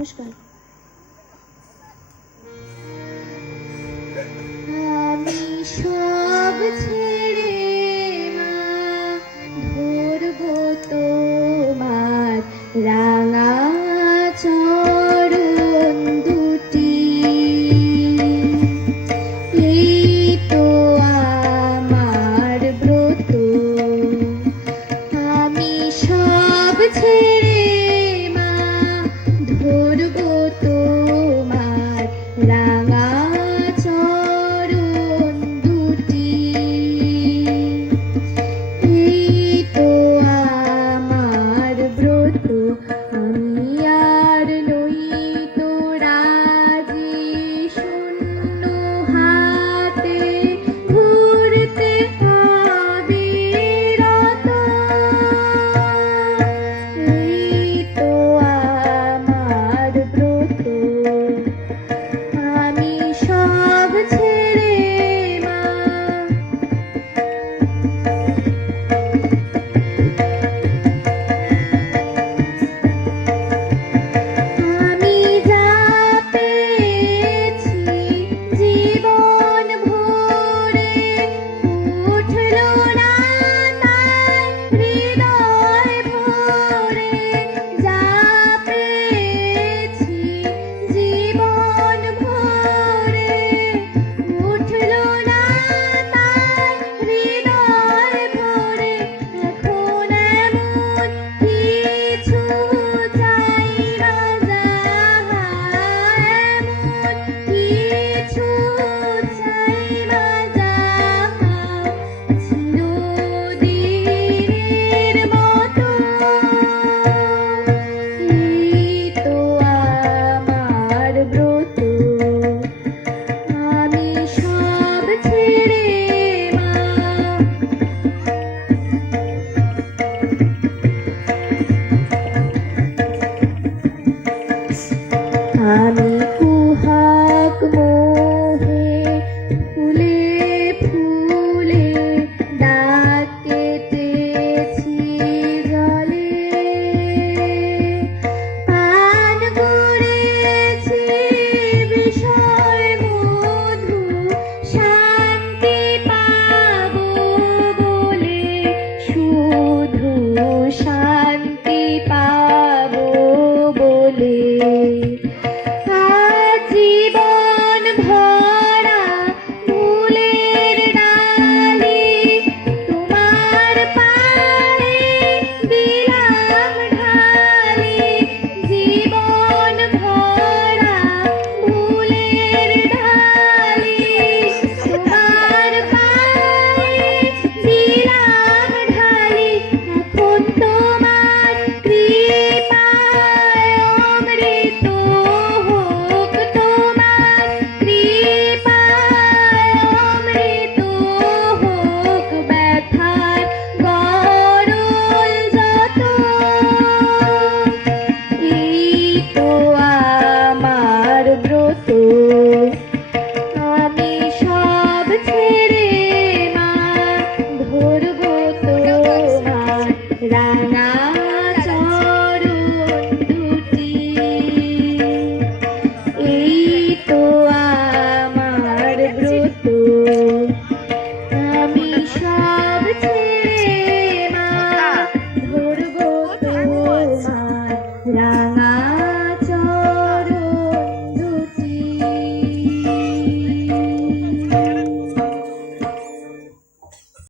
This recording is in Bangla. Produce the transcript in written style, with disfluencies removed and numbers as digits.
নমস্কার। আমি সব ছেড়ে মা ধরবো তোমার রাঙা চরণ দুটি, এই তো আমার ব্রত। আমি সব ছেড়ে মা ধরবো তোমার রাঙা চরণ দুটি, এই তো আমার ব্রত। আমি আর নই তো রাজি শূন্য হাতে ঘুরতে অবিরত, এই তো আমার ব্রত। আমি সব ছেড়ে মা আমি যা পেয়েছি জীবন ভরে উঠলো না তাই হৃদয় ভরে, যা পেয়েছি জীবন ভরে উঠলো না তাই হৃদয় ভরে। এখন এমন কিছু চাই না যাহা, এমন কিছু চাই না যাহা চিরদিনের মতো, এই তো আমার ব্রত। আমি সব ছেড়ে মা আমি কুহক মোহে ফুলে ফুলে দাগ কেটেছি জলে, পান করেছি বিষয় মধু শান্তি পাবো বলে, শুধু শান্তি পাবো বলে। জীবন ভরা ফুলের ডালি তোমার পায়ে দিলাম